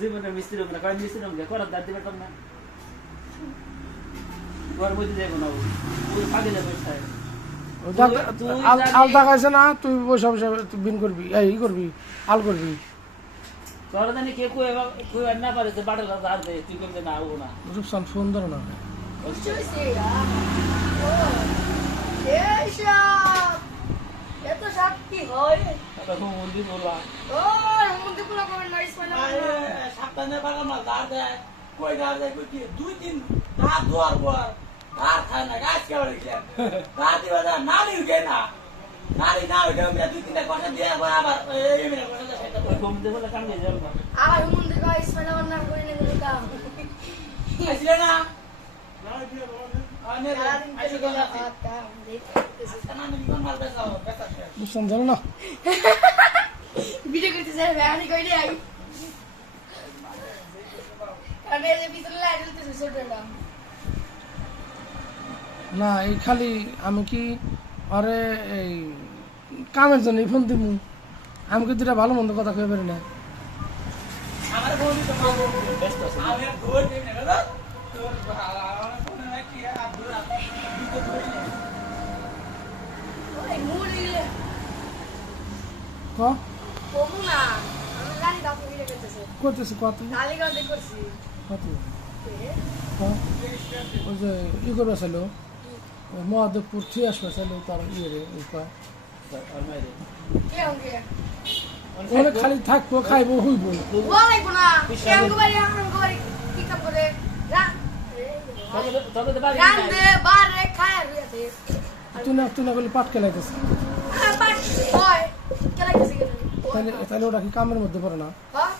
জীবনের মিস্ত্রি হবে না, কয় মিস্ত্রি হবে করার দাঁড়িয়ে পারতাম না। ঘর মধ্যে যাবো না, ওই ফাঁকে যাবো সাহেব। আল দেখাইছে না, তুই বসে বসে বিন করবি, এই করবি, আল করবি। তোরা জানি কে কই না পারে যে বাড়ার দাঁড় দেয়, তুই করবে না আবো না। রূপসান ফোন ধরে না। এত সাপ কি হয়? মন্দির বলবা ও মন্দির গুলো কমেন্ট নাইস মানে সাবধানে বাগান মাল দাঁড় দেয়, কই দাঁড় দেয়, কই কি 2-3 রাত ধোয়ার পর আর খায় না, গাছ কেবল গেলাম রাত দিবা না, নারী উঠে না, নারী না উঠে 2-3টা কথা দিয়ে আবার এই মেরে কথা সেটা মন্দির বলে কাম দিয়ে যাবো না। আবার মন্দির গাইস মানে নাম করে নিয়ে গেল কাম আসলে না রূপসান জানো না, ভিডিও করতে স্যার ভ্যানি কইলে আই আমি যে ভিতরে লাইট জ্বলতেছে ছোটটা না এই খালি আমি কি আরে এই কামের জন্য ফোন দিব, আমি কি দুটা ভালো মন্দ কথা কয়ে পারি না। আমার বন্ধু তো মাগো ব্যস্ত আছে। আমি দৌড় দিই না দাদা তোর আমার ফোনে নাকি আব্দুল ওই মুড়িলে ক কমু না আমি জানি দাও ভিডিও করতেছে করতেছি কত কালীগঞ্জ করছি কত ক ওই যে ই করবে ছিল মহাদেবপুর ঠিক আসবে ছিল তার ইয়ে রে উপায় আর মাইরে কে অঙ্কে ওখানে খালি থাকবো খাইবো হইব। ওয়ালাই কোনা কেমন বাড়ি কি কাম করে তবে তো বাড়ি রান্দে বারে খায় রইছে তুই না বলে পাট খেলাইতেছে, বাট হয় কেলা গেছে কেন তাহলে তাহলে ওটা কি কামের মধ্যে পড়ে না? হ্যাঁ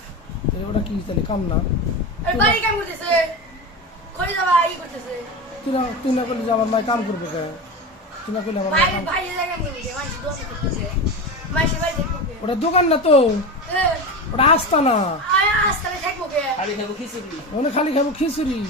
তাহলে ওটা কি তাহলে কাম না? আরে বাড়ি কাম করতেছে খড়ি যাবা ই করতেছে তুই না করলে যে আমার মায় কাম করবে কে? তুই না করলে আমার মায় ভাই কাম, ভাই জায়গা নিয়ে মাইছি দোষ করতেছে মাইছি ভাই দেখো ওটা দোকান না তো, এ ওটা আস্তা না, আয় আস্তালে থাকবো কে খালি খাবো খিচুড়ি। ওখানে খালি খাবো খিচুড়ি।